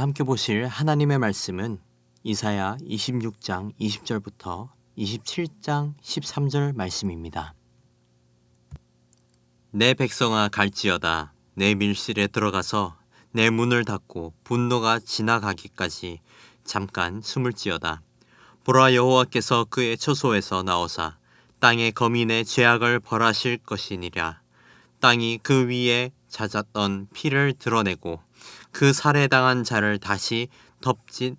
오늘 함께 보실 하나님의 말씀은 이사야 26장 20절부터 27장 13절 말씀입니다. 내 백성아 갈지어다. 내 밀실에 들어가서 내 문을 닫고 분노가 지나가기까지 잠깐 숨을지어다. 보라, 여호와께서 그의 처소에서 나오사 땅의 거민의 죄악을 벌하실 것이니라. 땅이 그 위에 잦았던 피를 드러내고 그 살해당한 자를 다시 덮진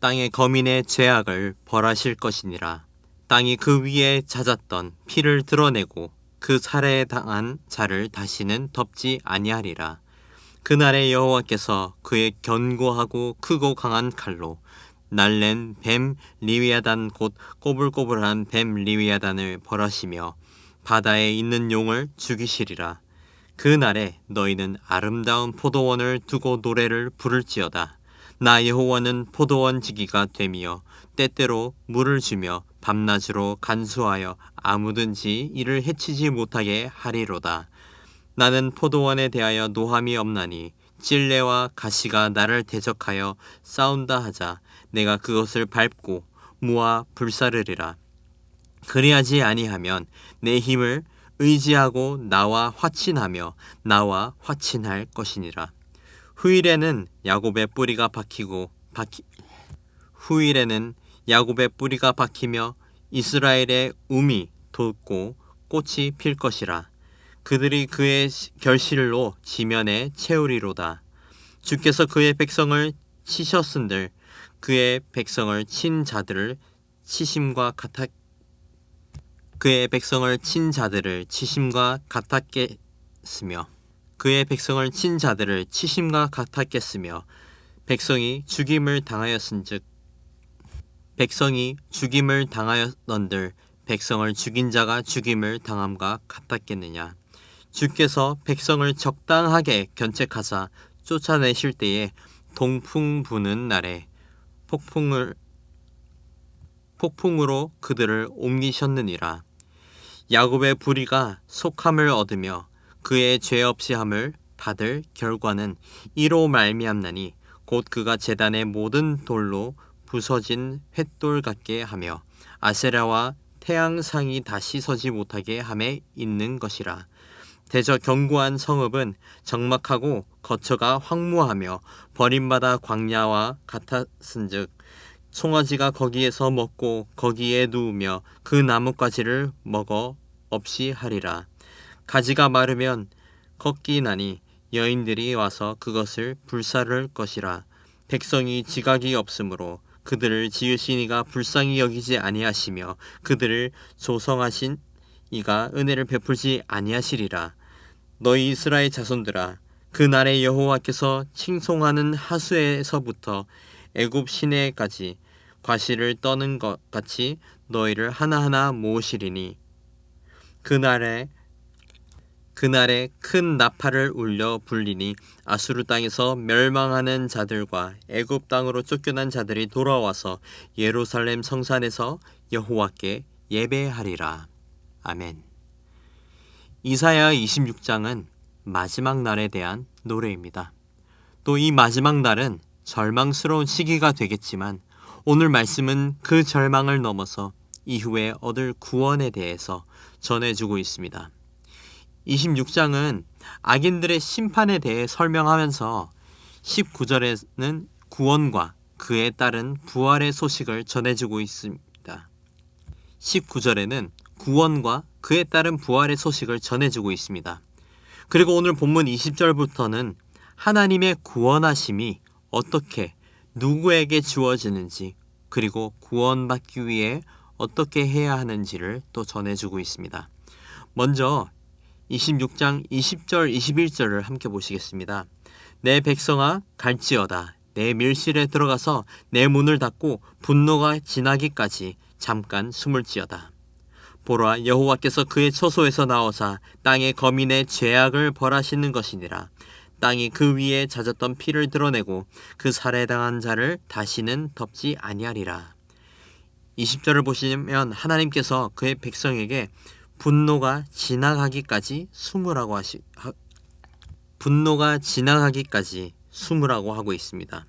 땅의 거민의 죄악을 벌하실 것이니라. 땅이 그 위에 잦았던 피를 드러내고 그 살해당한 자를 다시는 덮지 아니하리라. 그날에 여호와께서 그의 견고하고 크고 강한 칼로 날랜 뱀 리위아단 곧 꼬불꼬불한 뱀 리위아단을 벌하시며 바다에 있는 용을 죽이시리라. 그날에 너희는 아름다운 포도원을 두고 노래를 부를지어다. 나 여호와는 포도원 지기가 되며 때때로 물을 주며 밤낮으로 간수하여 아무든지 이를 해치지 못하게 하리로다. 나는 포도원에 대하여 노함이 없나니 찔레와 가시가 나를 대적하여 싸운다 하자 내가 그것을 밟고 무와 불사르리라. 그리하지 아니하면 내 힘을 의지하고 나와 화친하며 나와 화친할 것이니라. 후일에는 야곱의 뿌리가 박히며 이스라엘의 움이 돋고 꽃이 필 것이라. 그들이 그의 결실로 지면에 채우리로다. 주께서 그의 백성을 치셨은들 그의 백성을 친 자들을 치심과 같았겠으며 백성이 죽임을 당하였던들 백성을 죽인 자가 죽임을 당함과 같았겠느냐. 주께서 백성을 적당하게 견책하사 쫓아내실 때에 동풍 부는 날에 폭풍으로 그들을 옮기셨느니라. 야곱의 불의가 속함을 얻으며 그의 죄 없이 함을 받을 결과는 이로 말미암나니 곧 그가 제단의 모든 돌로 부서진 횃돌 같게 하며 아세라와 태양상이 다시 서지 못하게 함에 있는 것이라. 대저 견고한 성읍은 적막하고 거처가 황무하며 버림받아 광야와 같았은즉 송아지가 거기에서 먹고 거기에 누우며 그 나뭇가지를 먹어 없이 하리라. 가지가 마르면 걷기나니 여인들이 와서 그것을 불사를 것이라. 백성이 지각이 없으므로 그들을 지으신 이가 불쌍히 여기지 아니하시며 그들을 조성하신 이가 은혜를 베풀지 아니하시리라. 너희 이스라엘 자손들아, 그날에 여호와께서 칭송하는 하수에서부터 애굽 시내까지 과실을 떠는 것 같이 너희를 하나하나 모으시리니 그날에 큰 나팔을 울려 불리니 아수르 땅에서 멸망하는 자들과 애굽 땅으로 쫓겨난 자들이 돌아와서 예루살렘 성산에서 여호와께 예배하리라. 아멘. 이사야 26장은 마지막 날에 대한 노래입니다. 또 이 마지막 날은 절망스러운 시기가 되겠지만 오늘 말씀은 그 절망을 넘어서 이후에 얻을 구원에 대해서 전해주고 있습니다. 26장은 악인들의 심판에 대해 설명하면서 19절에는 구원과 그에 따른 부활의 소식을 전해주고 있습니다. 19절에는 구원과 그에 따른 부활의 소식을 전해주고 있습니다. 그리고 오늘 본문 20절부터는 하나님의 구원하심이 어떻게 누구에게 주어지는지 그리고 구원받기 위해 어떻게 해야 하는지를 또 전해주고 있습니다. 먼저 26장 20절 21절을 함께 보시겠습니다. 내 백성아 갈지어다. 내 밀실에 들어가서 내 문을 닫고 분노가 지나기까지 잠깐 숨을지어다. 보라, 여호와께서 그의 처소에서 나오사 땅의 거민의 죄악을 벌하시는 것이니라. 땅이 그 위에 잦았던 피를 드러내고 그 살해당한 자를 다시는 덮지 아니하리라. 20절을 보시면 하나님께서 그의 백성에게 분노가 지나가기까지 숨으라고 숨으라고 하고 있습니다.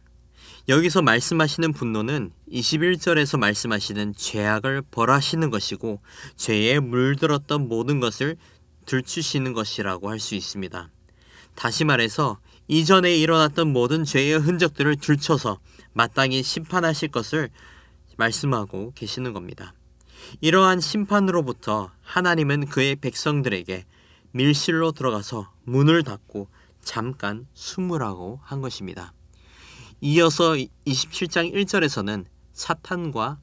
여기서 말씀하시는 분노는 21절에서 말씀하시는 죄악을 벌하시는 것이고 죄에 물들었던 모든 것을 들추시는 것이라고 할 수 있습니다. 다시 말해서 이전에 일어났던 모든 죄의 흔적들을 들춰서 마땅히 심판하실 것을 말씀하고 계시는 겁니다. 이러한 심판으로부터 하나님은 그의 백성들에게 밀실로 들어가서 문을 닫고 잠깐 숨으라고 한 것입니다. 이어서 27장 1절에서는 사탄과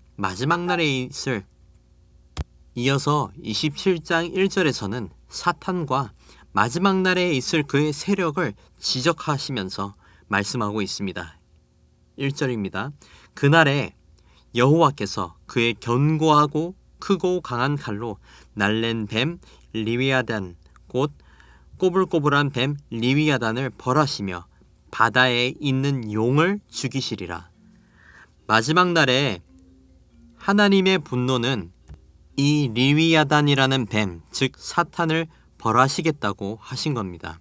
마지막 날에 있을 그의 세력을 지적하시면서 말씀하고 있습니다. 1절입니다. 그날에 여호와께서 그의 견고하고 크고 강한 칼로 날랜 뱀 리위아단 곧 꼬불꼬불한 뱀 리위아단을 벌하시며 바다에 있는 용을 죽이시리라. 마지막 날에 하나님의 분노는 이 리위아단이라는 뱀, 즉 사탄을 벌하시겠다고 하신 겁니다.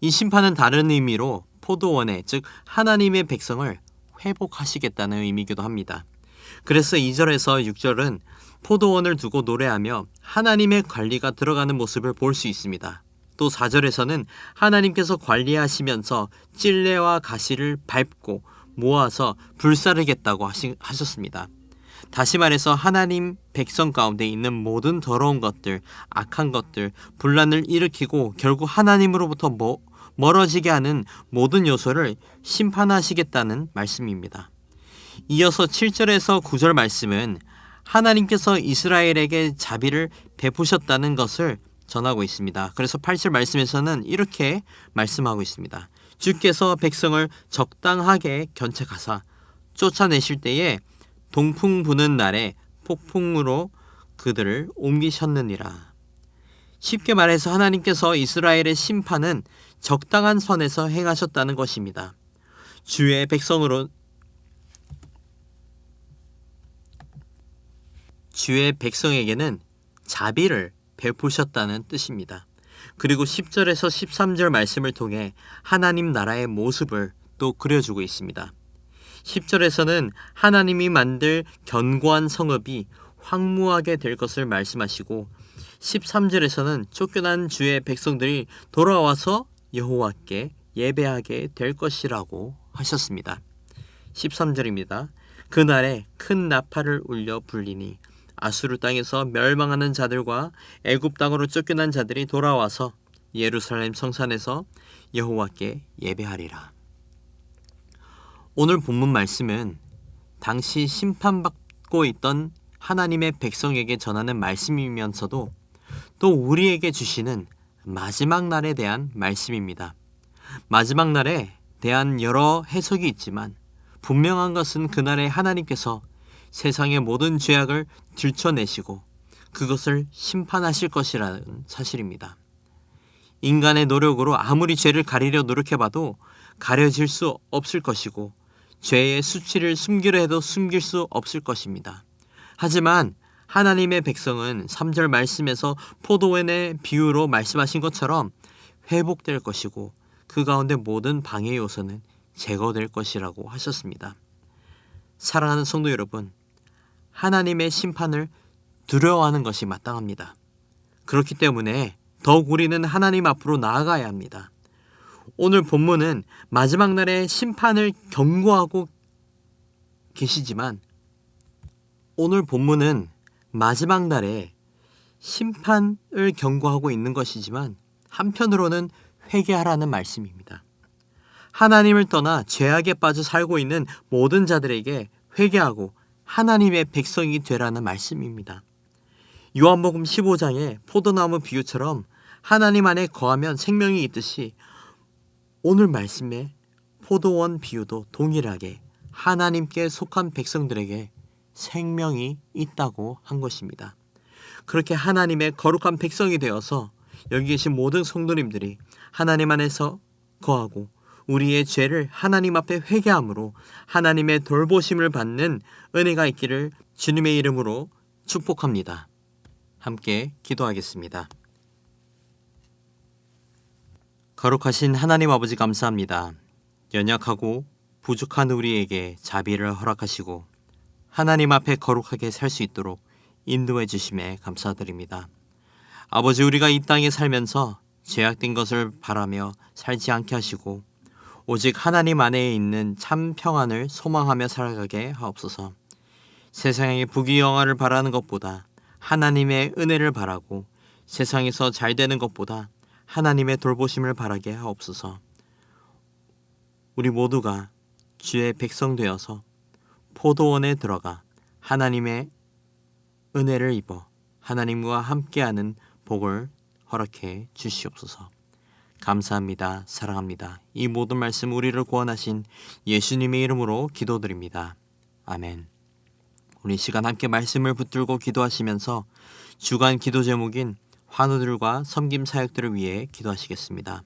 이 심판은 다른 의미로 포도원에, 즉 하나님의 백성을 회복하시겠다는 의미이기도 합니다. 그래서 2절에서 6절은 포도원을 두고 노래하며 하나님의 관리가 들어가는 모습을 볼 수 있습니다. 또 4절에서는 하나님께서 관리하시면서 찔레와 가시를 밟고 모아서 불사르겠다고 하셨습니다. 다시 말해서 하나님 백성 가운데 있는 모든 더러운 것들, 악한 것들, 분란을 일으키고 결국 하나님으로부터 멀어지게 하는 모든 요소를 심판하시겠다는 말씀입니다. 이어서 7절에서 9절 말씀은 하나님께서 이스라엘에게 자비를 베푸셨다는 것을 전하고 있습니다. 그래서 8절 말씀에서는 이렇게 말씀하고 있습니다. 주께서 백성을 적당하게 견책하사 쫓아내실 때에 동풍 부는 날에 폭풍으로 그들을 옮기셨느니라. 쉽게 말해서 하나님께서 이스라엘의 심판은 적당한 선에서 행하셨다는 것입니다. 주의 백성에게는 자비를 베푸셨다는 뜻입니다. 그리고 10절에서 13절 말씀을 통해 하나님 나라의 모습을 또 그려주고 있습니다. 10절에서는 하나님이 만들 견고한 성읍이 황무하게 될 것을 말씀하시고 13절에서는 쫓겨난 주의 백성들이 돌아와서 여호와께 예배하게 될 것이라고 하셨습니다. 13절입니다. 그날에 큰 나팔을 울려 불리니 아수르 땅에서 멸망하는 자들과 애굽 땅으로 쫓겨난 자들이 돌아와서 예루살렘 성산에서 여호와께 예배하리라. 오늘 본문 말씀은 당시 심판받고 있던 하나님의 백성에게 전하는 말씀이면서도 또 우리에게 주시는 마지막 날에 대한 말씀입니다. 마지막 날에 대한 여러 해석이 있지만 분명한 것은 그날에 하나님께서 세상의 모든 죄악을 들춰내시고 그것을 심판하실 것이라는 사실입니다. 인간의 노력으로 아무리 죄를 가리려 노력해봐도 가려질 수 없을 것이고 죄의 수치를 숨기려 해도 숨길 수 없을 것입니다. 하지만 하나님의 백성은 3절 말씀에서 포도원의 비유로 말씀하신 것처럼 회복될 것이고 그 가운데 모든 방해 요소는 제거될 것이라고 하셨습니다. 사랑하는 성도 여러분, 하나님의 심판을 두려워하는 것이 마땅합니다. 그렇기 때문에 더욱 우리는 하나님 앞으로 나아가야 합니다. 오늘 본문은 마지막 날의 심판을 경고하고 계시지만 오늘 본문은 마지막 날에 심판을 경고하고 있는 것이지만 한편으로는 회개하라는 말씀입니다. 하나님을 떠나 죄악에 빠져 살고 있는 모든 자들에게 회개하고 하나님의 백성이 되라는 말씀입니다. 요한복음 15장의 포도나무 비유처럼 하나님 안에 거하면 생명이 있듯이 오늘 말씀의 포도원 비유도 동일하게 하나님께 속한 백성들에게 생명이 있다고 한 것입니다. 그렇게 하나님의 거룩한 백성이 되어서 여기 계신 모든 성도님들이 하나님 안에서 거하고 우리의 죄를 하나님 앞에 회개함으로 하나님의 돌보심을 받는 은혜가 있기를 주님의 이름으로 축복합니다. 함께 기도하겠습니다. 거룩하신 하나님 아버지 감사합니다. 연약하고 부족한 우리에게 자비를 허락하시고 하나님 앞에 거룩하게 살 수 있도록 인도해 주심에 감사드립니다. 아버지, 우리가 이 땅에 살면서 죄악된 것을 바라며 살지 않게 하시고 오직 하나님 안에 있는 참 평안을 소망하며 살아가게 하옵소서. 세상의 부귀영화를 바라는 것보다 하나님의 은혜를 바라고 세상에서 잘 되는 것보다 하나님의 돌보심을 바라게 하옵소서. 우리 모두가 주의 백성 되어서 포도원에 들어가 하나님의 은혜를 입어 하나님과 함께하는 복을 허락해 주시옵소서. 감사합니다. 사랑합니다. 이 모든 말씀 우리를 구원하신 예수님의 이름으로 기도드립니다. 아멘. 우리 시간 함께 말씀을 붙들고 기도하시면서 주간 기도 제목인 환우들과 섬김 사역들을 위해 기도하시겠습니다.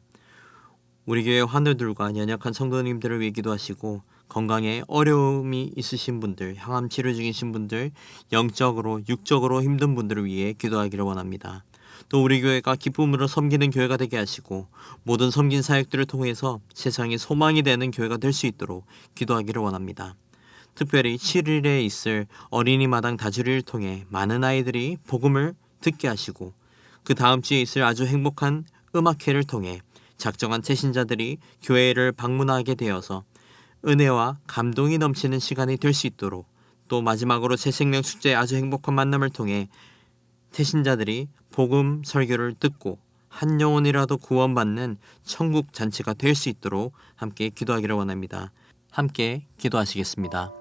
우리 교회 환우들과 연약한 성도님들을 위해 기도하시고 건강에 어려움이 있으신 분들, 항암 치료 중이신 분들, 영적으로 육적으로 힘든 분들을 위해 기도하기를 원합니다. 또 우리 교회가 기쁨으로 섬기는 교회가 되게 하시고 모든 섬긴 사역들을 통해서 세상에 소망이 되는 교회가 될 수 있도록 기도하기를 원합니다. 특별히 7일에 있을 어린이 마당 다주리를 통해 많은 아이들이 복음을 듣게 하시고 그 다음 주에 있을 아주 행복한 음악회를 통해 작정한 새신자들이 교회를 방문하게 되어서 은혜와 감동이 넘치는 시간이 될 수 있도록, 또 마지막으로 새생명 축제의 아주 행복한 만남을 통해 새신자들이 복음 설교를 듣고 한 영혼이라도 구원받는 천국 잔치가 될 수 있도록 함께 기도하기를 원합니다. 함께 기도하시겠습니다.